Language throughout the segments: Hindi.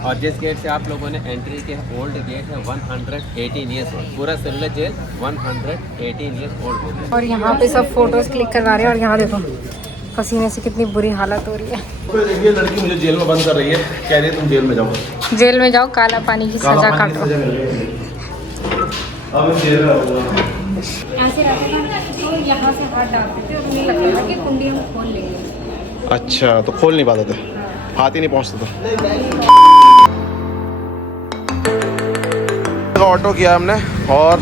और जिस गेट से आप लोगों ने एंट्री किया ओल्ड गेट है 118 ईयर्स ओल्ड, पूरा सेलुलर जेल 118 ईयर्स ओल्ड हो गया। और यहाँ पे सब फोटोज क्लिक करवा रहे हैं और यहाँ देखो पसीने से कितनी बुरी हालत हो रही है। ये लड़की मुझे जेल में बंद कर रही है, कह रही है तुम जेल में जाओ। जेल में जाओ, काला पानी की सजा काटो। अब जेल में ऐसे रहते थे तो यहाँ से हाथ डालते थे और उन्हें लगता था कि कुंडी हम खोल लेंगे। अच्छा, तो खोल नहीं पाते थे, हाथ ही नहीं पहुँचता था। ऑटो किया हमने और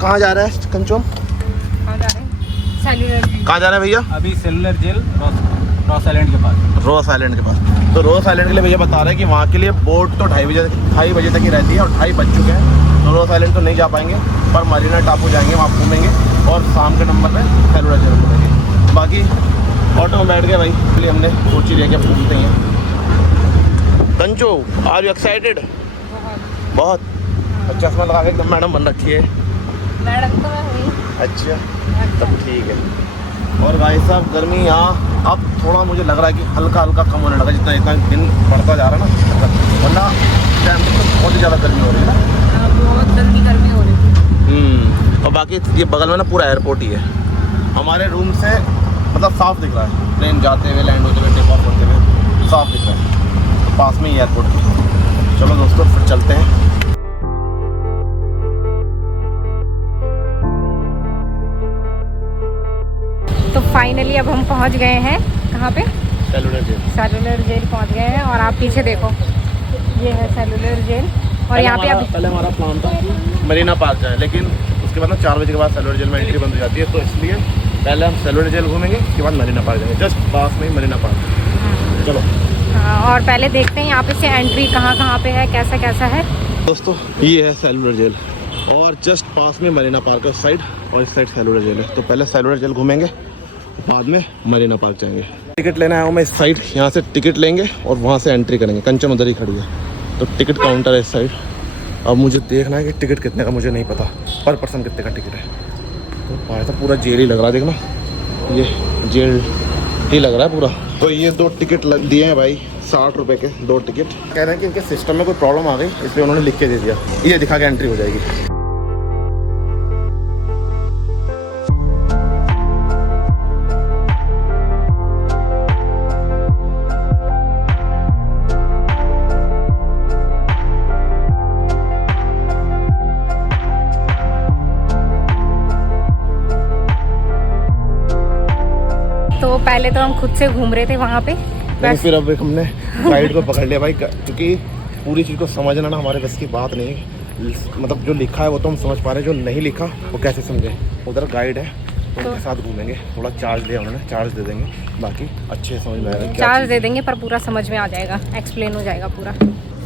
कहाँ जा रहा है कंचोम? कहाँ जा रहे हैं? Cellular jail. कहाँ जा रहे हैं भैया? अभी सेलुलर जेल रॉस आइलैंड के पास। रोज आइलैंड के पास। तो रोज आइलैंड के लिए भैया बता रहे हैं कि वहाँ के लिए बोट तो 2:30 बजे तक ही रहती है और 2:30 बज चुके हैं, तो रोज आइलैंड तो नहीं जा पाएंगे, पर मरीना टापू जाएंगे, वहाँ घूमेंगे और शाम के नंबर पे सेलुलर जेल घूमेंगे। बाकी ऑटो में बैठ गए भाई, इसलिए हमने सोच ही लिया कि अब घूमते हैं। कंचो, आर यू एक्साइटेड? बहुत। अच्छा, चश्मा लगा के एकदम मैडम बन रखी है। मैडम तो मैं हुई। अच्छा, तब ठीक है। और भाई साहब गर्मी यहाँ अब थोड़ा मुझे लग रहा है कि हल्का हल्का कम होने लगा, जितना जितना दिन बढ़ता जा रहा है ना, वरना टाइम तो बहुत ही ज़्यादा गर्मी हो रही है ना। बहुत गंदी गर्मी हो रही थी। और बाकी ये बगल में ना पूरा एयरपोर्ट ही है, हमारे रूम से मतलब साफ दिख रहा है, प्लेन जाते हुए लैंड होते हुए टेक ऑफ करते हुए साफ दिख रहा है, तो पास में ही एयरपोर्ट। चलो दोस्तों फिर चलते हैं। तो फाइनली अब हम पहुंच गए हैं कहाँ पे? Cellular jail. सेलुलर जेल पहुंच गए हैं और आप पीछे देखो, ये है सेलुलर जेल। और यहाँ पे अभी पहले हमारा प्लान था मरीना पार्क जाए, लेकिन उसके बाद ना 4 बजे के बाद सेलुलर जेल में एंट्री बंद हो जाती है, तो इसलिए पहले हम सेलुलर जेल घूमेंगे, उसके बाद मरीना पार्क जाएंगे, जस्ट पास में ही मरीना पार्क। चलो। हाँ, और पहले देखते हैं यहाँ पे से एंट्री कहाँ पे है, कैसा कैसा है। दोस्तों ये है सेलुलर जेल और जस्ट पास में मरीना पार्क है उस साइड, और इस साइड सेलुलर जेल है। तो पहले सेलुलर जेल घूमेंगे, बाद में मरीना पार्क जाएंगे। टिकट लेना है मैं इस साइड, यहाँ से टिकट लेंगे और वहाँ से एंट्री करेंगे। कंचन उधर ही खड़ी है, तो टिकट काउंटर है इस साइड। अब मुझे देखना है कि टिकट कितने का, मुझे नहीं पता पर पर्सन कितने का टिकट है। तो भाई तो पूरा जेल ही लग रहा है, देखना ये जेल ही लग रहा है पूरा। तो ये 2 टिकट लग दिए हैं भाई, 60 रुपये के 2 टिकट। कह रहे हैं कि इनके सिस्टम में कोई प्रॉब्लम आ गई, इसलिए उन्होंने लिख के दे दिया, ये दिखा के एंट्री हो जाएगी। तो पहले तो हम खुद से घूम रहे थे वहाँ पे, लेकिन फिर अब हमने गाइड को पकड़ लिया भाई, क्योंकि पूरी चीज़ को समझना ना हमारे बस की बात नहीं है। मतलब जो लिखा है वो तो हम समझ पा रहे हैं, जो नहीं लिखा वो कैसे समझे। उधर गाइड है तो उनके साथ घूमेंगे, थोड़ा चार्ज दिया उन्होंने, चार्ज दे देंगे, बाकी अच्छे समझ में आएगा। चार्ज दे देंगे पर पूरा समझ में आ जाएगा, एक्सप्लेन हो जाएगा पूरा।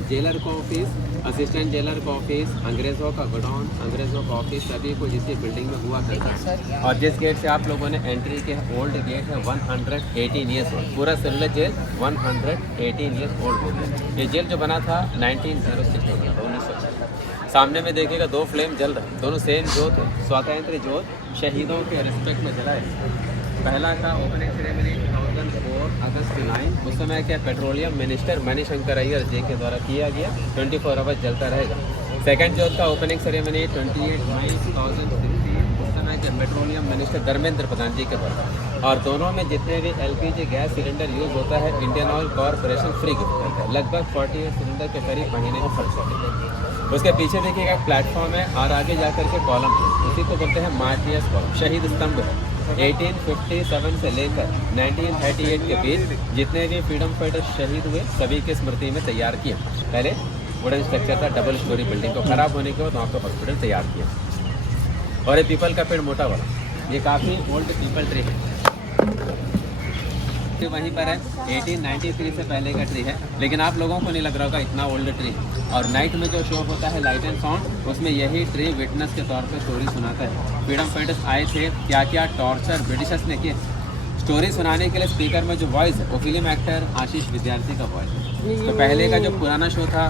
जेलर का ऑफिस, असिस्टेंट जेलर का ऑफिस, अंग्रेज़ों का गोडाउन, अंग्रेज़ों का ऑफिस, सभी कुछ इसी बिल्डिंग में हुआ करता है। और जिस गेट से आप लोगों ने एंट्री किया ओल्ड गेट है 118 ईयर्स ओल्ड, पूरा सेलुलर जेल 118 ईयर्स ओल्ड हो गया। ये जेल जो बना था 1906 में, 1906। सामने में देखिएगा 2 फ्लेम जल रहे, दोनों सेम जोत है, स्वातंत्र जोत शहीदों के रिस्पेक्ट में जला है। पहला था ओपनिंग सेरेमनी 2004 अगस्त 9, उस समय क्या पेट्रोलियम मिनिस्टर मणिशंकर अय्यर जी के द्वारा किया गया, 24 आवर्स जलता रहेगा। सेकंड जो था ओपनिंग सेरेमनी 28 मई 2016, उस समय के पेट्रोलियम मिनिस्टर धर्मेंद्र प्रधान जी के द्वारा। और दोनों में जितने भी LPG गैस सिलेंडर यूज़ होता है Indian oil corporation free gift करता है, लगभग 48 सिलेंडर के करीब महीने में खर्च होते हैं। उसके पीछे देखिएगा प्लेटफॉर्म है और आगे जाकर के कॉलम है, उसी को बोलते हैं मार्टियर्स कॉलम, शहीद स्तंभ है। 1857 से लेकर 1938 के बीच जितने भी फ्रीडम फाइटर्स शहीद हुए सभी की स्मृति में तैयार किया। पहले वुडन स्ट्रक्चर था, डबल स्टोरी बिल्डिंग को खराब होने के बाद वहाँ पर हॉस्पिटल तैयार किया। और ये पीपल का पेड़ मोटा वाला, ये काफ़ी ओल्ड पीपल ट्री है, वहीं पर है, 1893 से पहले का ट्री है, लेकिन आप लोगों को नहीं लग रहा होगा इतना ओल्ड ट्री। और नाइट में जो शो होता है लाइट एंड साउंड, उसमें यही ट्री विटनेस के तौर पे स्टोरी सुनाता है। फ्रीडम फाइटर्स आए थे, क्या क्या टॉर्चर ब्रिटिशर्स ने किए, स्टोरी सुनाने के लिए स्पीकर में जो वॉइस है वो फिल्म एक्टर आशीष विद्यार्थी का वॉइस है। तो पहले का जो पुराना शो था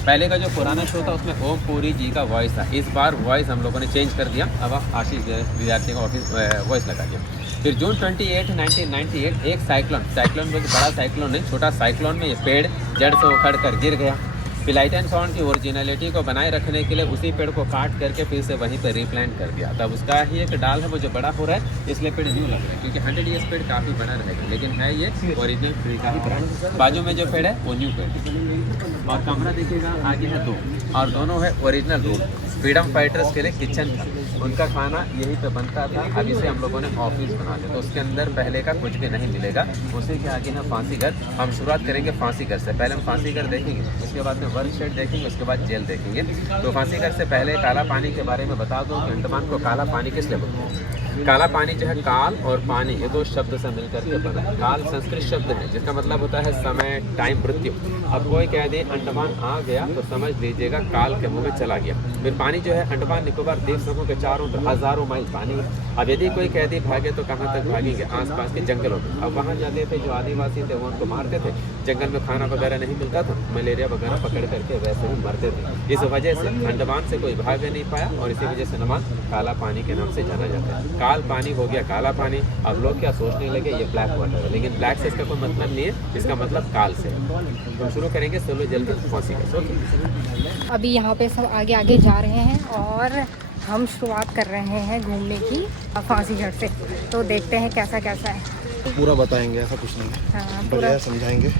पहले का जो पुराना शो था उसमें ओम पुरी जी का वॉइस था, इस बार वॉइस हम लोगों ने चेंज कर दिया, अब आशीष विद्यार्थी का ऑफिस वॉइस लगा दिया। फिर जून 28, 1998 एक साइक्लोन में बड़ा साइक्लोन नहीं, छोटा साइक्लोन में ये पेड़ जड़ से उखड़ कर गिर गया। फिर लाइट एंड साउंड की ओरिजिनलिटी को बनाए रखने के लिए उसी पेड़ को काट करके फिर से वहीं पर रिप्लांट कर दिया। तब उसका ही एक डाल है वो जो बड़ा हो रहा है, इसलिए पेड़ न्यू लग रहा है, क्योंकि 100 ईयर्स पेड़ काफ़ी बड़ा रहेगा, लेकिन है ये ओरिजिनल ट्री का ही ब्रांड। बाजू में जो पेड़ है वो न्यू पेड़, और कमरा देखिएगा आगे है 2, और दोनों है ओरिजिनल रूम। फ्रीडम फाइटर्स के लिए किचन था, उनका खाना यहीं पे बनता था। अभी से हम लोगों ने ऑफिस बना लिया, तो उसके अंदर पहले का कुछ भी नहीं मिलेगा। उसी के आगे है फांसी घर। हम शुरुआत करेंगे फांसी घर से, पहले हम फांसी घर देखेंगे, उसके बाद में वर्क शेड देखेंगे, उसके बाद जेल देखेंगे। तो फांसी घर से पहले काला पानी के बारे में बता दूं कि अंडमान को काला पानी किस लिए बोलते हैं। काला पानी जो है, काल और पानी ये 2 शब्द से मिलकर के बना है। काल संस्कृत शब्द है जिसका मतलब होता है समय, टाइम, मृत्यु। अब कोई कह दे अंडमान आ गया तो समझ लीजिएगा काल के मुंह में चला गया। फिर पानी जो है अंडमान निकोबार द्वीप समूह के चारों हजारों माइल पानी है। अब यदि कोई कह दे भागे तो कहाँ तक भागेंगे, आसपास के जंगलों में। अब वहाँ जाते थे जो आदिवासी थे वो उनको मारते थे, जंगल में खाना वगैरह नहीं मिलता था, मलेरिया वगैरह पकड़ करके वैसे ही मरते थे। इस वजह से अंडमान से कोई भाग नहीं पाया, और इसी वजह से अंडमान काला पानी के नाम से जाना जाता है। काल पानी हो गया काला पानी। अब लोग क्या सोचने लगे ये ब्लैक वाटर है, लेकिन ब्लैक से इसका कोई मतलब नहीं है, इसका मतलब काल से है। तो शुरू करेंगे सोलो जल के फांसी का। अभी यहाँ पे सब आगे आगे जा रहे हैं और हम शुरुआत कर रहे हैं घूमने की फांसी घर से। तो देखते हैं कैसा कैसा है। पूरा बताएंगे, ऐसा कुछ नहीं है, हाँ, बढ़िया समझाएंगे,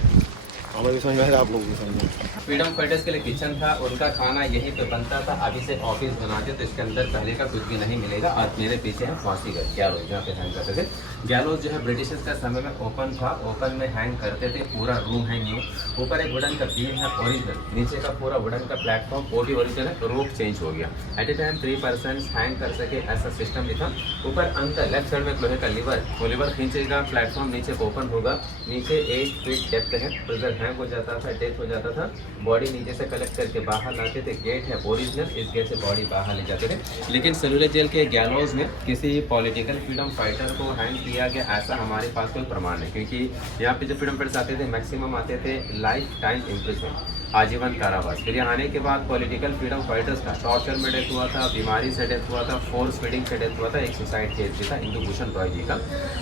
हमें भी समझ में आएगा, आप लोग भी समझेंगे। फ्रीडम फाइटर्स के लिए किचन था, उनका खाना यहीं पे बनता था। अभी से ऑफिस बनाते तो इसके अंदर पहले का कुछ भी नहीं मिलेगा। और मेरे पीछे है फांसी घर, गैलोज, जहाँ पे हैंग करते थे। गैलोज जो है ब्रिटिशर्स का समय में ओपन था, ओपन में हैंग करते थे। पूरा रूम है न्यू, ऊपर एक वुडन का बीम है ओरिजिनल, नीचे का पूरा वुडन का प्लेटफॉर्म वो भी ओरिजिनल है, रूफ चेंज हो गया। At a time 3 persons hang कर सके ऐसा सिस्टम भी था। ऊपर अंदर लेफ्ट साइड में एक लोहे का लीवर, वो लीवर खींचेगा, प्लेटफॉर्म नीचे को ओपन होगा। नीचे 8 फीट डेप्थ है, प्रेशर हैंग हो जाता था, डेथ हो जाता था, बॉडी नीचे से कलेक्ट करके बाहर लाते थे। गेट है ओरिजिनल, इस गेट से बॉडी बाहर ले जाते थे। लेकिन सेलुलर जेल के गैलोज में किसी पॉलिटिकल फ्रीडम फाइटर को हैंग किया गया ऐसा हमारे पास कोई प्रमाण है, क्योंकि यहाँ पे जो फ्रीडम फाइटर्स आते थे मैक्सिमम आते थे लाइफ टाइम इम्प्रिजमेंट, आजीवन कारावास। फिर यहाँ आने के बाद पॉलिटिकल फ्रीडम फाइटर्स का टॉर्चर में डेथ हुआ था, बीमारी से डेथ हुआ था, फोर्स फीडिंग से डेथ हुआ था। एक सुसाइड केस भी था इंदु भूषण रॉय जी का।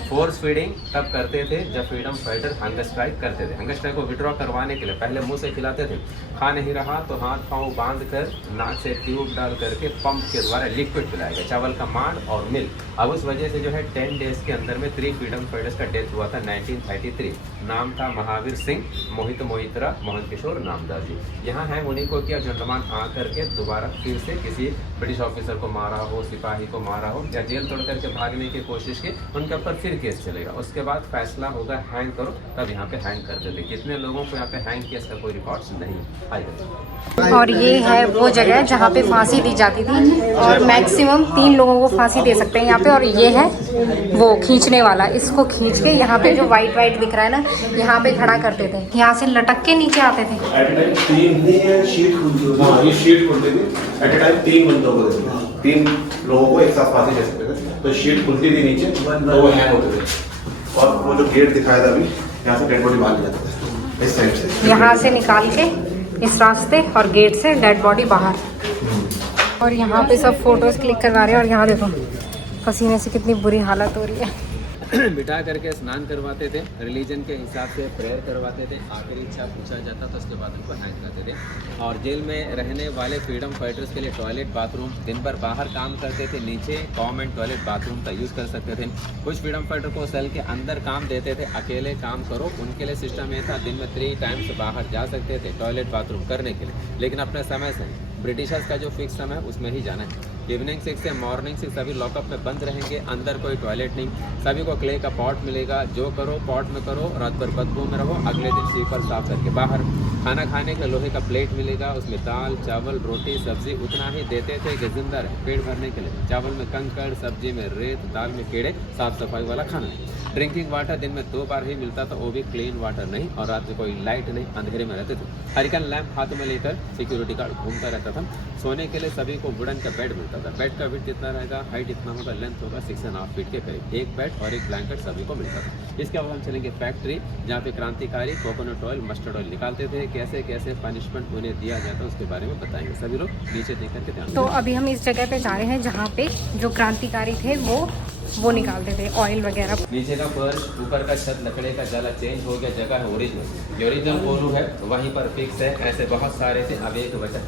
फोर्स फीडिंग तब करते थे जब फ्रीडम फाइटर हंगर स्ट्राइक करते थे। हंगर स्ट्राइक को विड्रॉ करवाने के लिए पहले मुंह से खिलाते थे, खा नहीं रहा तो हाथ पाँव बांध कर नाक से ट्यूब डाल करके पंप के द्वारा लिक्विड पिलाएगा, चावल का मांड और मिल्क। अब उस वजह से जो है 10 डेज के अंदर में 3 फ्रीडम फाइटर्स का डेथ हुआ था 1933। नाम था महावीर सिंह, मोहित मोहित्रा, मोहन किशोर नामदास जी। यहाँ है उन्हीं को किया जो अंडमान आ करके दोबारा फिर से किसी ब्रिटिश ऑफिसर को मारा हो, सिपाही को मारा हो, या जेल तोड़ करके भागने की कोशिश की, उनके ऊपर फिर केस चलेगा। उसके बाद फैसला होगा हैंग करो, तब यहाँ पे हैंग कर देते। कितने लोगों को यहाँ पे हैंग किया इसका कोई रिकॉर्ड्स नहीं आएगा। और ये है वो जगह जहाँ पे फांसी दी जाती थी, और मैक्सिमम 3 लोगों को फांसी दे सकते हैं यहाँ पे। और ये है वो खींचने वाला, इसको खींच के यहाँ पे जो वाइट वाइट दिख रहा है ना, यहाँ पे खड़ा करते थे, यहाँ से लटक के नीचे आते थे। ये शीट खुलती थी, एट ए टाइम 3 बंदों को देते थे, 3 लोगों को एक साथ फांसी दे सकते थे। तो शीट खुलती थी नीचे, तो वो हैंग होते थे। और वो जो गेट दिखाया था अभी, यहाँ से डेड बॉडी बाहर ले जाते थे, इस साइड से, यहाँ से निकाल के इस रास्ते, और गेट से डेड बॉडी बाहर। और यहाँ पे सब फोटोज क्लिक करवा रहे हैं, और यहाँ देखो पसीने से कितनी बुरी हालत हो रही है। बिठा करके स्नान करवाते थे, रिलीजन के हिसाब से प्रेयर करवाते थे, आखिरी इच्छा पूछा जाता था, उसके बाद उनको हैंग करते थे। और जेल में रहने वाले फ्रीडम फाइटर्स के लिए टॉयलेट बाथरूम, दिन भर बाहर काम करते थे, नीचे कॉमन टॉयलेट बाथरूम का यूज़ कर सकते थे। कुछ फ्रीडम फाइटर को सेल के अंदर काम देते थे, अकेले काम करो, उनके लिए सिस्टम ये था दिन में 3 टाइम्स बाहर जा सकते थे टॉयलेट बाथरूम करने के लिए, लेकिन अपने समय से। ब्रिटिशर्स का जो फिक्स समय उसमें ही जाना है। इवनिंग 6 से मॉर्निंग 6 सभी लॉकअप में बंद रहेंगे, अंदर कोई टॉयलेट नहीं, सभी को क्ले का पॉट मिलेगा, जो करो पॉट में करो, रात भर बदबू में रहो, अगले दिन स्वीपर साफ करके बाहर। खाना खाने के लोहे का प्लेट मिलेगा, उसमें दाल चावल रोटी सब्जी उतना ही देते थे कि जिंदा रहे, पेट भरने के लिए। चावल में कंकड़, सब्जी में रेत, दाल में कीड़े, साफ सफाई वाला खाना। ड्रिंकिंग वाटर दिन में 2 बार ही मिलता था, वो भी क्लीन वाटर नहीं, और रात में कोई लाइट नहीं, अंधेरे में रहते थे। हरिकन लैंप हाथ में लेकर सिक्योरिटी गार्ड घूमता रहता मिलता था। सोने के लिए सभी को वुडन का बेड मिलता था। बेड का विड्थ जितना रहेगा, हाइट इतना होगा, लेंथ होगा 6.5 फीट के करीब। एक बेड और एक ब्लैंकेट सभी को मिलता था। इसके बाद हम चलेंगे फैक्ट्री, जहाँ पे क्रांतिकारी कोकोनट ऑयल, मस्टर्ड ऑयल निकालते थे। कैसे कैसे पनिशमेंट उन्हें दिया जाता है उसके बारे में बताएंगे। सभी लोग नीचे देख करके ध्यान। तो अभी हम इस जगह पे जा रहे हैं जहाँ पे जो क्रांतिकारी थे वो निकालते थे ऑयल वगैरह। नीचे का फर्श, ऊपर का छत लकड़े का जाला चेंज हो गया, जगह है ओरिजिनल। ये ओरिजिनल कोलू है, वहीं पर फिक्स है। ऐसे बहुत सारे थे, अब एक बचा।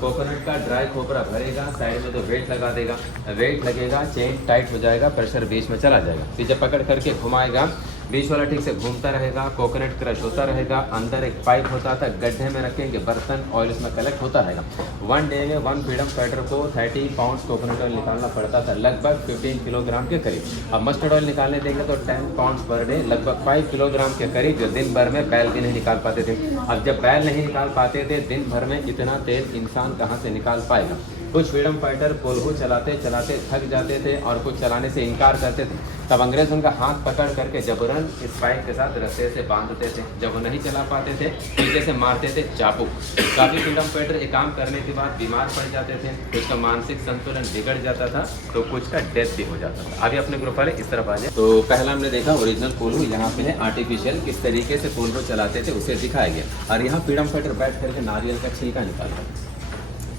कोकोनट का ड्राई खोपरा भरेगा, साइड में तो वेट लगा देगा, वेट लगेगा, चेन टाइट हो जाएगा, प्रेशर बीच में चला जाएगा। फिर जब पकड़ करके घुमाएगा, बीच वाला ठीक से घूमता रहेगा, कोकोनट क्रश होता रहेगा। अंदर एक पाइप होता था, गड्ढे में रखेंगे बर्तन, ऑयल इसमें कलेक्ट होता रहेगा। 1 डे में 1 फ्रीडम फाइटर को 30 पाउंड कोकोनट ऑयल निकालना पड़ता था, लगभग 15 किलोग्राम के करीब। अब मस्टर्ड ऑयल निकालने देंगे तो 10 पाउंड पर डे, लगभग 5 किलोग्राम के करीब, जो दिन भर में बैल भी नहीं निकाल पाते थे। अब जब बैल नहीं निकाल पाते थे, दिन भर में इतना तेल इंसान कहाँ से निकाल पाएगा। कुछ फ्रीडम फाइटर कोल्हू चलाते चलाते थक जाते थे और कुछ चलाने से इनकार करते थे। तब अंग्रेज उनका हाथ पकड़ करके जबरन इस पाइप के साथ रस्से से बांधते थे। जब वो नहीं चला पाते थे, पीछे से मारते थे चाबुक। काफ़ी फ्रीडम फाइटर ये काम करने के बाद बीमार पड़ जाते थे, कुछ का मानसिक संतुलन बिगड़ जाता था, तो कुछ का डेथ भी हो जाता था। अभी अपने ग्रुप वाले इस तरफ आ जाए। तो पहला हमने देखा ओरिजिनल कोल्हू, यहाँ पे है आर्टिफिशियल किस तरीके से कोल्हू चलाते थे उसे दिखाया गया। और यहाँ फ्रीडम फाइटर बैठ करके नारियल का छिलका निकालता है।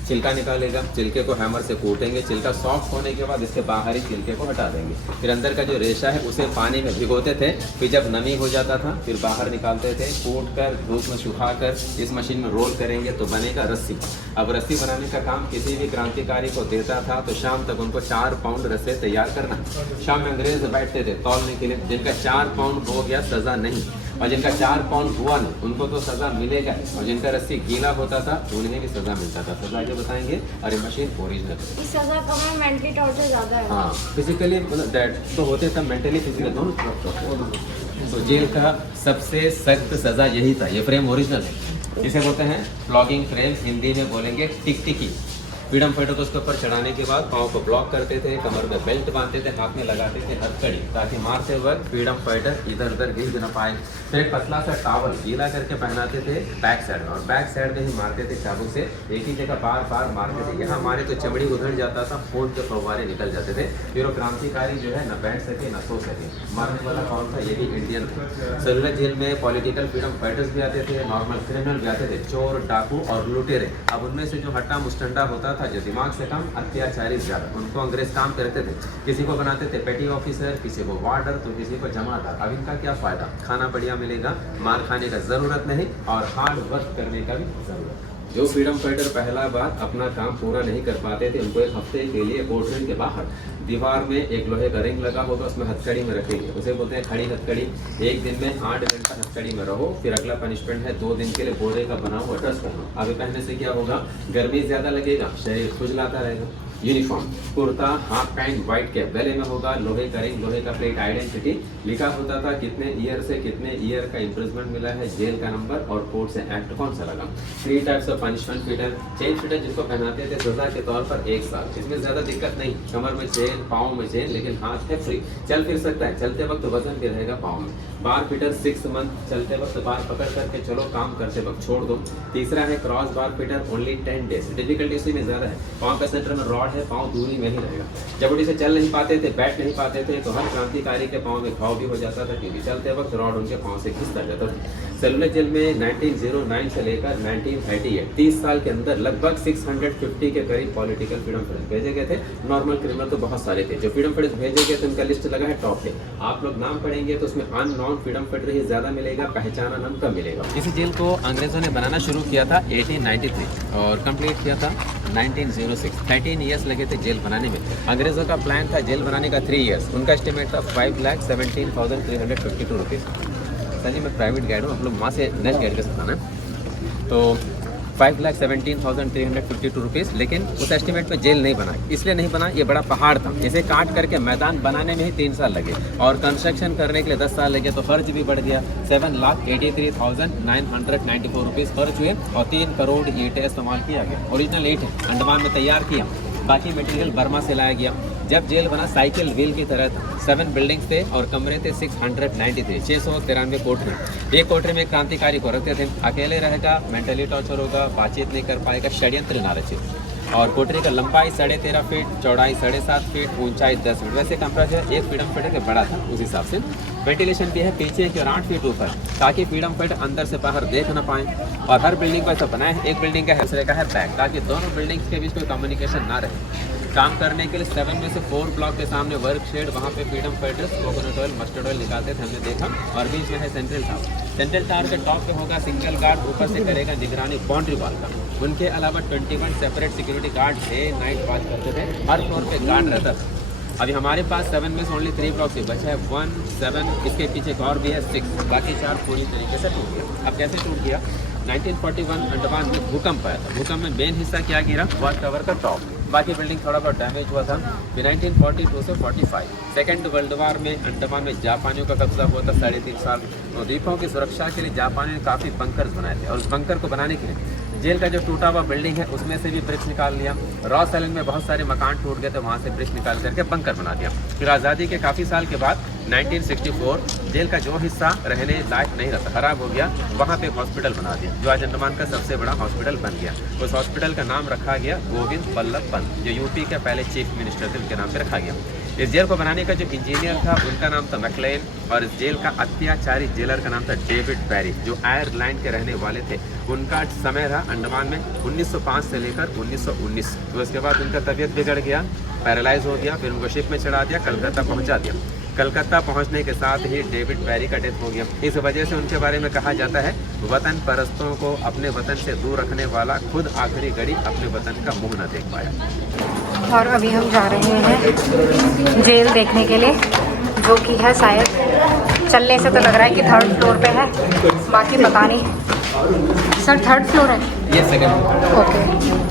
छिलका निकालेगा, छिलके को हैमर से कूटेंगे, छिलका सॉफ्ट होने के बाद इसके बाहरी छिलके को हटा देंगे। फिर अंदर का जो रेशा है उसे पानी में भिगोते थे, फिर जब नमी हो जाता था फिर बाहर निकालते थे, कूट कर धूप में सुखाकर इस मशीन में रोल करेंगे तो बनेगा रस्सी। अब रस्सी बनाने का काम किसी भी क्रांतिकारी को देता था तो शाम तक उनको 4 पाउंड रस्से तैयार करना। शाम में अंग्रेज बैठते थे तौलने के लिए, जिनका 4 पाउंड हो गया सजा नहीं, और जिनका 4 पाउंड हुआ नहीं उनको तो सजा मिलेगा, और जिनका रस्सी गीला होता था उन्हें भी सजा मिलता था। सजा जो बताएंगे, और ये मशीन ओरिजिनल है। इस सजा कम है, मेंटली टॉर्चर ज़्यादा है। हाँ, फिजिकली दैट तो होते थे, मेंटली फिजिकली दोनों। तो जेल का सबसे सख्त सजा यही था। ये फ्रेम ओरिजिनल है, इसे बोलते हैं फ्लॉगिंग फ्रेम, हिंदी में बोलेंगे टिकटिकी। फ्रीडम फाइटर को उसके ऊपर चढ़ाने के बाद पाँव को ब्लॉक करते थे, कमर में बेल्ट बांधते थे, हाथ में लगाते थे हथकड़ी, ताकि मारते वक्त फ्रीडम फाइटर इधर उधर गिर न पाए। फिर एक पतला सा टावल गीला करके पहनाते थे बैक साइड में, और बैक साइड में ही मारते थे चाबुक से। एक ही जगह बार बार मारते थे, यहाँ मारे तो चमड़ी उधड़ जाता था, खून के फव्वारे निकल जाते थे। फिर वो क्रांतिकारी जो है न बैठ सके न सो सके। मारने वाला कौन था? ये भी इंडियन था। सेलुलर जेल में पॉलिटिकल फ्रीडम फाइटर्स भी आते थे, नॉर्मल क्रिमिनल भी आते थे, चोर डाकू और लुटेरे। अब उनमें से जो हट्टा मुस्टंडा होता था, जो दिमाग से कम अत्याचारी ज़्यादा, उनको अंग्रेज काम करते थे। किसी को बनाते थे पेटी ऑफिसर, किसी को वार्डर, तो किसी को जमादार। अब इनका क्या फ़ायदा? खाना बढ़िया मिलेगा, मार खाने का ज़रूरत नहीं, और हार्ड वर्क करने का भी ज़रूरत। जो फ्रीडम फाइटर पहला बार अपना काम पूरा नहीं कर पाते थे, उनको एक हफ्ते के लिए कोर्ट रूम के बाहर दीवार में एक लोहे का रिंग लगा होगा, उसमें हथकड़ी में रखेंगे, उसे बोलते हैं खड़ी हथकड़ी। एक दिन में 8 घंटा हथकड़ी में रहो। फिर अगला पनिशमेंट है 2 दिन के लिए बोरे का बना हुआ ड्रेस पहनो। अभी पहनने से क्या होगा? गर्मी ज़्यादा लगेगा, शरीर खुजलाता रहेगा। Uniform, kurta, half pant, white cap, गले में होगा लोहे का रिंग, लोहे का प्लेट, आइडेंटिटी लिखा होता था, कितने ईयर से कितने ईयर का इम्प्रिजमेंट मिला है, जेल का नंबर और कोर्ट से एक्ट कौन सा लगा। 3 types of punishment fitter. Chain fitter जिसको पहनाते थे सजा के तौर पर 1 साल। इसमें ज़्यादा दिक्कत नहीं, कमर में चेन, पाँव में चेन, लेकिन हाथ है फ्री, चल फिर सकता है, चलते वक्त वजन भी रहेगा पाँव में। बार फिटर 6 मंथ, चलते वक्त बार पकड़ करके चलो, काम करते वक्त छोड़ दो। तीसरा है cross bar fitter, only 10 days. Difficulty इसी में ज़्यादा है, पाँव का सेंटर में रॉड है, पाँव दूरी में ही रहेगा। जब उन्हीं से चल नहीं पाते थे, बैठ नहीं पाते थे, तो हर क्रांतिकारी के पाँव में घाव भी हो जाता था, क्योंकि चलते वक्त रॉड उनके पाँव से घिसता जाता था। सेलुलर जेल में 1909 से लेकर 1938 30 साल के अंदर लगभग 650 के करीब पॉलिटिकल फ्रीडम फाइटर्स भेजे गए थे। नॉर्मल क्रिमिनल तो बहुत सारे थे। जो फ्रीडम फाइटर्स भेजे गए थे उनका लिस्ट लगा है टॉप पे। आप लोग नाम पढ़ेंगे तो उसमें अननोन फ्रीडम फाइटर ही ज़्यादा मिलेगा, पहचाना नाम कम मिलेगा। इस जेल को अंग्रेजों ने बनाना शुरू किया था 1893 और कंप्लीट किया था 1906। 13 ईयर्स लगे थे जेल बनाने में। अंग्रेजों का प्लान था जेल बनाने का 3 ईयर्स। उनका एस्टिमेट था 5,17,352 रुपीज़। सर जी मैं प्राइवेट गाइड हूँ, आप लोग वहाँ से नेक्स्ट गाइड कर सकता है। तो 5,17,352 रुपीज़। लेकिन उस एस्टिमेट में जेल नहीं बना, इसलिए नहीं बना, ये बड़ा पहाड़ था, इसे काट करके मैदान बनाने में ही 3 साल लगे और कंस्ट्रक्शन करने के लिए 10 साल लगे। तो खर्च भी बढ़ गया। 7,83,994 रुपीज़ खर्च हुए और 3 करोड़ ईंटें इस्तेमाल किया गया। ओरिजिनल ईंट है, अंडमान में तैयार किया, बाकी मटेरियल बर्मा से लाया गया। जब जेल बना साइकिल व्हील की तरह था। 7 बिल्डिंग्स थे और कमरे थे 693, 693 कोठरी। एक कोठरी में क्रांतिकारी को रखते थे, अकेले रहेगा, मेंटली टॉर्चर होगा, बातचीत नहीं कर पाएगा, षड्यंत्र ना रचे। और कोठरी का लंबाई 13.5 फीट, चौड़ाई 7.5 फीट, ऊंचाई 10 फीट। वैसे कमरा जो है 1 फ्रीडम फाइटर के बड़ा था उस हिसाब से। वेंटिलेशन भी है पीछे की और 8 फीट ऊपर, ताकि फ्रीडम फाइटर अंदर से बाहर देख ना पाए। और हर बिल्डिंग को ऐसा बनाया है, एक बिल्डिंग का है दूसरे का है बैक, ताकि दोनों बिल्डिंग्स के बीच कोई कम्युनिकेशन ना रहे। काम करने के लिए 7 में से 4 ब्लॉक के सामने वर्क शेड, वहाँ पे freedom fighters coconut oil, mustard oil निकालते थे, हमने देखा। और बीच में है सेंट्रल टावर। सेंट्रल टावर के टॉप पे होगा सिंगल गार्ड, ऊपर से करेगा निगरानी बाउंड्री वॉल का। उनके अलावा 21 separate security guard day night watch करते थे, हर फ्लोर पे गार्ड रहता था। अभी हमारे पास 7 में से ओनली 3 ब्लॉक से बचा है, 1, 7, इसके पीछे एक और भी है 6, बाकी 4 पूरी तरीके से टूट गया। अब कैसे टूट गया? 1941 अंडमान में भूकंप आया था। भूकंप में मेन हिस्सा क्या गिरा? वॉच टावर का टॉप, बाकी बिल्डिंग थोड़ा बहुत डैमेज हुआ था। फिर 1942 से 45 सेकेंड वर्ल्ड वार में अंडमान में जापानियों का कब्जा हुआ था 3.5 साल। तो द्वीपों की सुरक्षा के लिए जापानियों ने काफ़ी बंकर्स बनाए थे, और उस बंकर को बनाने के लिए जेल का जो टूटा हुआ बिल्डिंग है उसमें से भी ब्रिक्स निकाल लिया। रॉस आइलैंड में बहुत सारे मकान टूट गए थे, वहाँ से ब्रिक्स निकाल करके बंकर बना दिया। फिर आज़ादी के काफ़ी साल के बाद 1964 जेल का जो हिस्सा रहने लायक नहीं रहता, खराब हो गया, वहाँ पे एक हॉस्पिटल बना दिया, जो आज अंडमान का सबसे बड़ा हॉस्पिटल बन गया। उस हॉस्पिटल का नाम रखा गया गोविंद बल्लभ पंत, जो यूपी के पहले चीफ मिनिस्टर थे, उनके नाम पे रखा गया। इस जेल को बनाने का जो इंजीनियर था उनका नाम था मैकलेन, और इस जेल का अत्याचारी जेलर का नाम था डेविड बैरी, जो आयरलैंड के रहने वाले थे। उनका समय रहा अंडमान में 1905 से लेकर 1919। तो उसके बाद उनका तबीयत बिगड़ गया, पैरालाइज हो गया, फिर उनको शिप में चढ़ा दिया, कलकत्ता पहुंचा दिया। कलकत्ता पहुंचने के साथ ही डेविड बैरी का डेथ हो गया। इस वजह से उनके बारे में कहा जाता है, वतन परस्तों को अपने वतन से दूर रखने वाला खुद आखिरी घड़ी अपने वतन का मुंह न देख पाया। और अभी हम जा रहे हैं जेल देखने के लिए, जो कि है शायद, चलने से तो लग रहा है कि 3rd फ्लोर पे है, बाकी पता नहीं। सर 3rd फ्लोर है? ये सेकंड। ओके।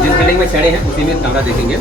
जिस बिल्डिंग में चढ़े हैं उसी में कमरा देखेंगे।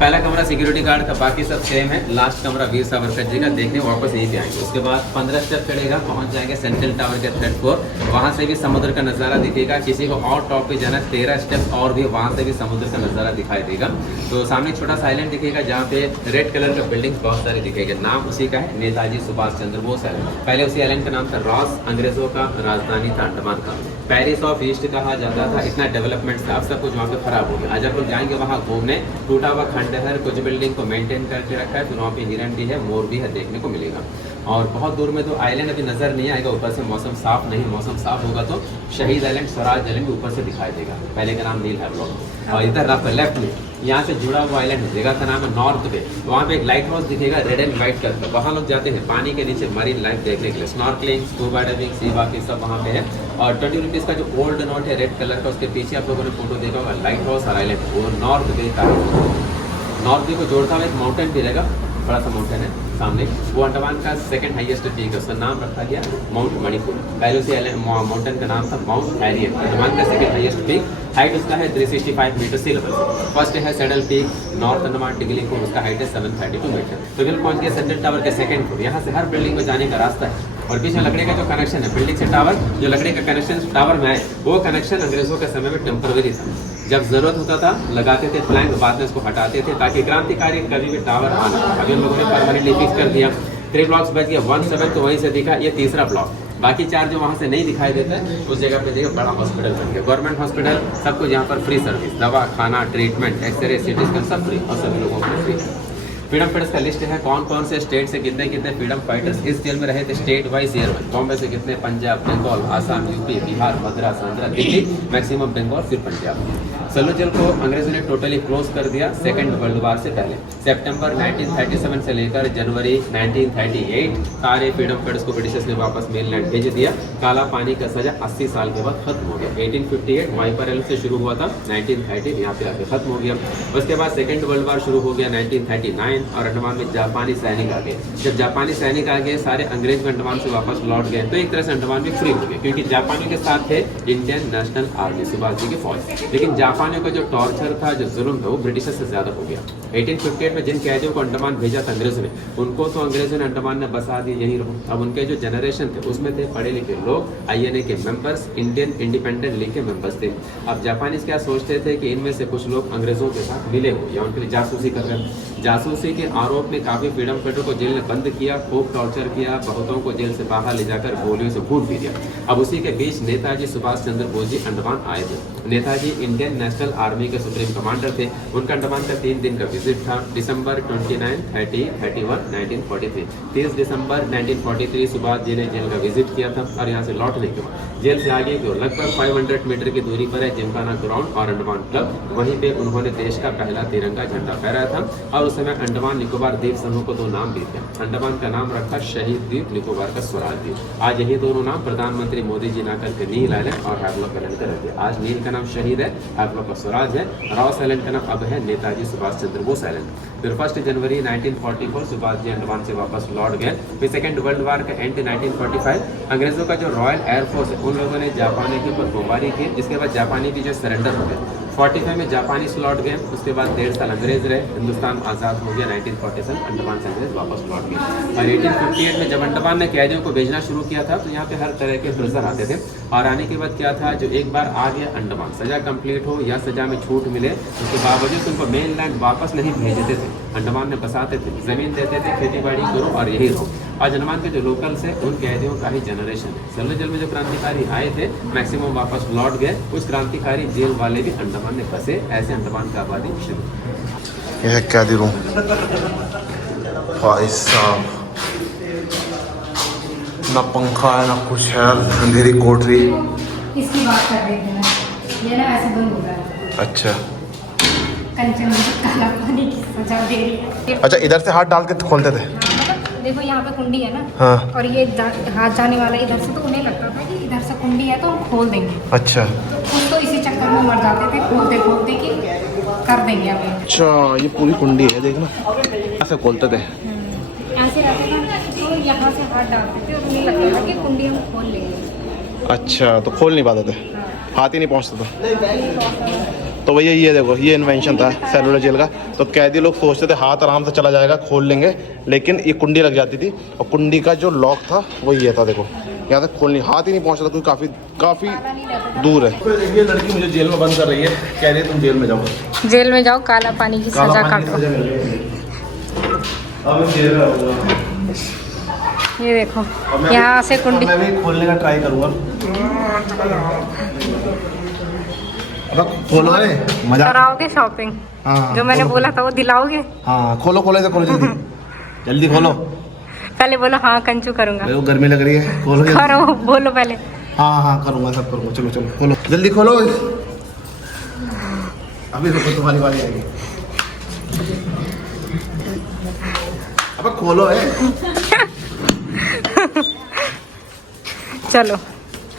पहला कमरा सिक्योरिटी गार्ड का, बाकी सब सेम है। लास्ट कमरा वीर सावरकर जी का, देखने वापस यहीं पे आएंगे। उसके बाद 15 स्टेप चढ़ेगा, पहुंच जाएंगे सेंट्रल टावर के 3rd फ्लोर, वहां से भी समुद्र का नज़ारा दिखेगा। किसी को और टॉप पे जाना, 13 स्टेप और भी, वहां से भी समुद्र का नज़ारा दिखाई देगा। तो सामने एक छोटा सा आइलैंड दिखेगा, जहाँ पे रेड कलर का बिल्डिंग बहुत सारी दिखेगी। नाम उसी का है, नेताजी सुभाष चंद्र बोस आइलैंड। पहले उसी आइलैंड का नाम था रॉस, अंग्रेजों का राजधानी था अंडमान का। पेरिस ऑफ ईस्ट कहा जाता था, इतना डेवलपमेंट था। अब सब कुछ वहाँ पे खराब हो गया। आज आप लोग जाएंगे वहाँ घूमने, टूटा हुआ खंडहर, कुछ बिल्डिंग को मेंटेन करके रखा है। फिर वहाँ पे हिरन भी है, मोर भी है, देखने को मिलेगा। और बहुत दूर में तो आइलैंड अभी नज़र नहीं आएगा, ऊपर से मौसम साफ नहीं। मौसम साफ होगा तो शहीद आइलैंड, स्वराज आइलैंड ऊपर से दिखाई देगा। पहले का नाम नील है ब्लॉक। और इधर लेफ्ट में यहाँ से जुड़ा हुआ आइलैंड है, जगह का नाम है नॉर्थ बे। वहाँ पे एक लाइट हाउस दिखेगा रेड एंड व्हाइट कलर का, वहाँ लोग जाते हैं पानी के नीचे मरीन लाइफ देखने के लिए। स्नॉर्कलिंग, स्कूबा डाइविंग, सी बाकी सब वहाँ पे है। और 20 रुपीज़ का जो ओल्ड नोट है रेड कलर का, उसके पीछे आप लोगों ने फोटो देखा होगा, लाइट हाउस और आइलैंड, वो नॉर्थ बे का है। नॉर्थ बे को जोड़ता हुआ एक माउंटेन भी रहेगा, बड़ा सा माउंटेन है सामने, वो अंडमान का 2nd हाईएस्ट पीक है, उसका नाम रखा गया माउंट मणिपुर। पहले उसी माउंटेन का नाम था माउंट हैरियट। अंडमान का 2nd हाईएस्ट पीक, हाइट उसका है 365 मीटर सी लेवल से। फर्स्ट है सैडल पीक, नॉर्थ अंडमान टिगलिंगफोर्ड, उसका हाइट है 732 मीटर। तो बिल्कुल पहुंच गया सेंट्रल टावर के 2nd फ्लोर। यहाँ से हर बिल्डिंग में जाने का रास्ता है। और पीछे लकड़ी का जो कनेक्शन है बिल्डिंग से टावर, जो लकड़ी का कनेक्शन टावर में है, वो कनेक्शन अंग्रेजों के समय में टेम्पररी था। जब जरूरत होता था लगाते थे प्लैंक, बाद में इसको हटाते थे ताकि क्रांतिकारी कभी भी टावर आना। अभी हम लोगों ने परमानेंटली फिक्स कर दिया। 3 ब्लॉक्स बच गया, 1 7 तो वहीं से दिखा, ये 3रा ब्लॉक। बाकी 4 जो वहाँ से नहीं दिखाई देता है, उस जगह पे देखिए बड़ा हॉस्पिटल बन गया, गवर्नमेंट हॉस्पिटल। सब कुछ यहाँ पर फ्री सर्विस, दवा, खाना, ट्रीटमेंट, एक्सरे, सीटी स्कैन सब फ्री, और सभी लोगों को फ्री। फ्रीडम फाइटर्स का लिस्ट है, कौन कौन से स्टेट से कितने कितने फ्रीडम फाइटर्स इस जेल में रहे थे, state wise year wise. Bombay से कितने, पंजाब, बंगाल, आसाम, यूपी, बिहार, मद्रास, आंध्र, दिल्ली, मैक्सिमम बंगाल, फिर पंजाब। सल्लू जेल को अंग्रेजों ने टोटली क्लोज कर दिया 2nd वर्ल्ड वार से पहले। सितंबर 1937 से लेकर जनवरी 1938 सारे फ्रीडम फाइटर्स को ब्रिटिशर्स ने वापस मेनलैंड भेज दिया। काला पानी का सजा 80 साल के बाद खत्म हो गया। 1858 वाइपर आइलैंड से शुरू हुआ था, 1930 यहाँ पे आके खत्म हो गया। उसके बाद 2nd वर्ल्ड वार शुरू हो गया 1939, और अंडमान में जापानी सैनिक आ गए। जब जापानी सैनिक आ गए, सारे अंग्रेज अंडमान से वापस लौट गए, तो एक तरह से अंडमान भी फ्री हो गए, क्योंकि जापानियों के साथ थे Indian national army, Subhash ji की फौज। लेकिन जापान जापानियों का जो टॉर्चर था, जो जुल्म था, वो ब्रिटिशर्स से ज्यादा हो गया। 1858 में जिन कैदियों को अंडमान भेजा था अंग्रेजों ने, उनको तो अंग्रेजों ने अंडमान में बसा दी, यहीं रहो। अब उनके जो जनरेशन थे उसमें थे पढ़े लिखे लोग, INA के मेंबर्स, इंडियन इंडिपेंडेंट लीग के मेंबर्स थे। अब जापानीज क्या सोचते थे कि इनमें से कुछ लोग अंग्रेजों के साथ मिले हो या उनके लिए जासूसी कर रहे हैं। जासूसी के आरोप में काफी फ्रीडम फाइटर को जेल में बंद किया, खूब टॉर्चर किया, बहुतों को जेल से बाहर ले जाकर गोलियों से खून पी दिया। अब उसी के बीच नेताजी सुभाष चंद्र बोस जी अंडमान आए थे। नेताजी इंडियन नेशनल आर्मी के सुप्रीम कमांडर थे। उनका अंडमान का 3 दिन का विजिट था। दिसंबर 29, 30, 31, 1943। 30 दिसंबर 1943 सुभाष जी ने जेल का विजिट किया था और यहाँ से लौटने के बाद जेल से आगे की ओर लगभग 500 मीटर की दूरी पर है जिमखाना ग्राउंड और अंडमान क्लब। वहीं पे उन्होंने देश का पहला तिरंगा झंडा फहराया था और उस समय अंडमान निकोबार द्वीप समूह को 2 नाम दिए थे। अंडमान का नाम रखा शहीद द्वीप, निकोबार का स्वराज द्वीप। आज यही दोनों नाम प्रधानमंत्री मोदी जी ना करके नील आइलैंड और हैवलॉक आइलैंड कर रखे। आज नील का नाम शहीद है, हैवलॉक का स्वराज है, रॉस आइलैंड का नाम अब है नेताजी सुभाष चंद्र बोस आइलैंड। फिर 1 जनवरी 1944 सुभाष जी अंडमान से वापस लौट गए। फिर सेकेंड वर्ल्ड वार का एंड 1945 अंग्रेजों का जो रॉयल एयरफोर्स है उन लोगों ने जापानी के ऊपर बमबारी की, जिसके बाद जापानी भी जो सरेंडर हो गए। 45 में जापानीज लौट गए, उसके बाद 1.5 साल अंग्रेज रहे, हिंदुस्तान आज़ाद हो गया। 1947 अंडमान से अंग्रेज वापस लौट गए और 1858 में जब अंडमान ने कैदियों को भेजना शुरू किया था तो यहाँ पे हर तरह के प्रिजनर आते थे। और आने के बाद क्या था, जो एक बार आ गया अंडमान, सजा कंप्लीट हो या सजा में छूट मिले, उसके बावजूद उनको मेन लैंड वापस नहीं भेजते थे, अंडमान में बसाते थे, जमीन देते थे, खेती बाड़ी करो और यही रहो। आज अंडमान के जो लोकल्स है उन कैदियों का ही जनरेशन है। सल्लू जेल में जो क्रांतिकारी आए थे मैक्सिमम वापस लौट गए, उस क्रांतिकारी जेल वाले भी अंडमान में फंसे। ऐसे अंडमान का आबादी शुरू। यह कैदी रूम, भाई साहब, ना पंखा है ना कुछ है, अंधेरी कोठरी। इसकी बात कर रहे थे ना, ये ना ऐसे बंद होता है। अच्छा कंचन मुझे काला पानी की सजा दे रही है। अच्छा, इधर से हाथ डाल के खोलते थे। मतलब देखो यहाँ पे कुंडी है ना, हाँ। और ये हाथ जाने वाला इधर से, तो उन्हें लगता था कि इधर से कुंडी है तो हम खोल देंगे। अच्छा तो खुद तो इसी चक्कर में मर जाते थे, खोलते खोलते कि कर देंगे अभी। अच्छा, ये पूरी कुंडी है, देखना ऐसे खोलते थे। ऐसे रहते थे तो यहाँ से हाथ डालते थे और उन्हें लगता था कि कुंडी हम खोल लेंगे। अच्छा, तो खोल नहीं पाते थे, हाथ ही नहीं पहुँचता था। तो भैया ये देखो, ये इन्वेंशन था सेलुलर जेल का। तो कैदी लोग सोचते थे हाथ आराम से चला जाएगा, खोल लेंगे, लेकिन ये कुंडी लग जाती थी और कुंडी का जो लॉक था वो ये था, देखो यहाँ तक खोलनी, हाथ ही नहीं पहुँचता था, क्योंकि काफ़ी दूर है। ये लड़की मुझे जेल में बंद कर रही है, कह रही है तुम जेल में जाओ, जेल में जाओ, काला पानी की सजा काटो। ये देखो यहाँ से कुंडी, मैं भी खोलने का ट्राई करूँगा। अब खोलो रे, मजा कराओगे शॉपिंग? हाँ, जो मैंने बोला था वो दिलाओगे? हाँ खोलो, खोलो से खोलो, जल्दी जल्दी खोलो। पहले बोलो हाँ कंचू करूँगा। वो गर्मी लग रही है, खोलो जल्दी। करो, बोलो पहले। हाँ हाँ करूँगा, सब करूँगा, चलो चलो खोलो जल्दी खोलो। अभी रुको, तुम्हारी बारी आएगी। अब खोलो है। चलो।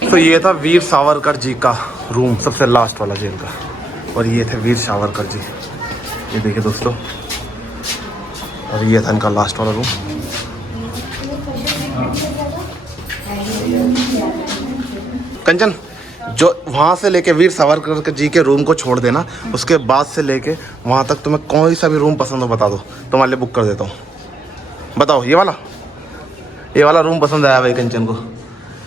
तो ये था वीर सावरकर जी का रूम, सबसे लास्ट वाला जेल का, और ये थे वीर सावरकर जी, ये देखिए दोस्तों, और ये था इनका लास्ट वाला रूम। कंचन, जो वहाँ से लेके वीर सावरकर जी के रूम को छोड़ देना, उसके बाद से लेके वहाँ तक तुम्हें कोई सा भी रूम पसंद हो बता दो, तुम्हारे लिए बुक कर देता हूँ। बताओ, ये वाला रूम पसंद आया भाई कंचन को,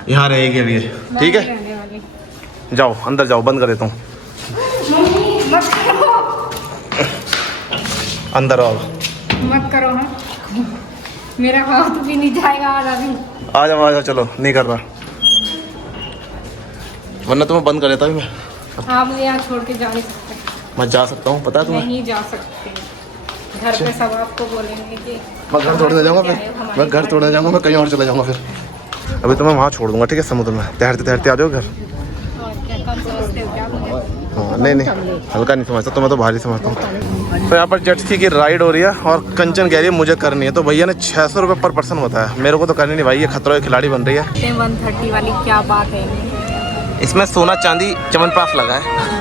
यहाँ रहेगी अभी, ठीक है? जाओ अंदर जाओ, बंद कर देता हूँ, अंदर आओ। मत करो हाँ, मेरा हाथ भी नहीं जाएगा आज अभी। आ जाओ, चलो, नहीं कर रहा, वरना तुम्हें बंद कर देता हूँ मैं। आप मुझे यहाँ छोड़ के जा नहीं सकते। मैं जा सकता हूँ, पता है तुम्हें? नहीं जा सकते, घर पे सब आपको बोलेंगे कि मैं घर छोड़ने जाऊँगा, फिर मैं घर छोड़ने जाऊँगा, मैं कहीं और चला जाऊँगा। फिर अभी तो मैं वहाँ छोड़ दूँगा, ठीक है? समुद्र में तैरते तैरते आ जाओ घर। और क्या कम समझते हो क्या मुझे? हाँ नहीं, हल्का नहीं समझता, तो मैं तो भारी समझता हूँ। तो यहाँ पर जेट स्की की राइड हो रही है और कंचन कह रही है मुझे करनी है, तो भैया ने 600 रुपये पर पर्सन बताया, मेरे को तो करनी नहीं भाई, ये खतरों की खिलाड़ी बन रही है। 130 वाली क्या बात है? इसमें सोना चांदी चमनप्राश लगा है।